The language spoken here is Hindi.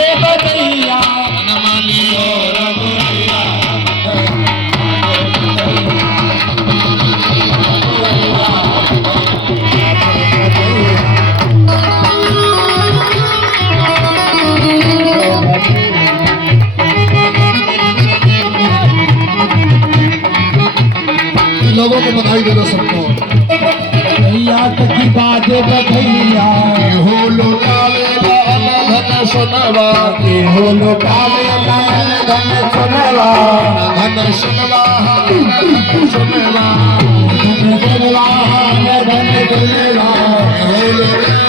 बधैया लोगों को बधाई दे दो सबको। भैया की बाजे बधैया हो लोकावे लाल धन सुनवा, हो लोकावे लाल धन सुनवा, धन सुनवा सुनवा, धन सुनवा धन दिलवा, हो लोकावे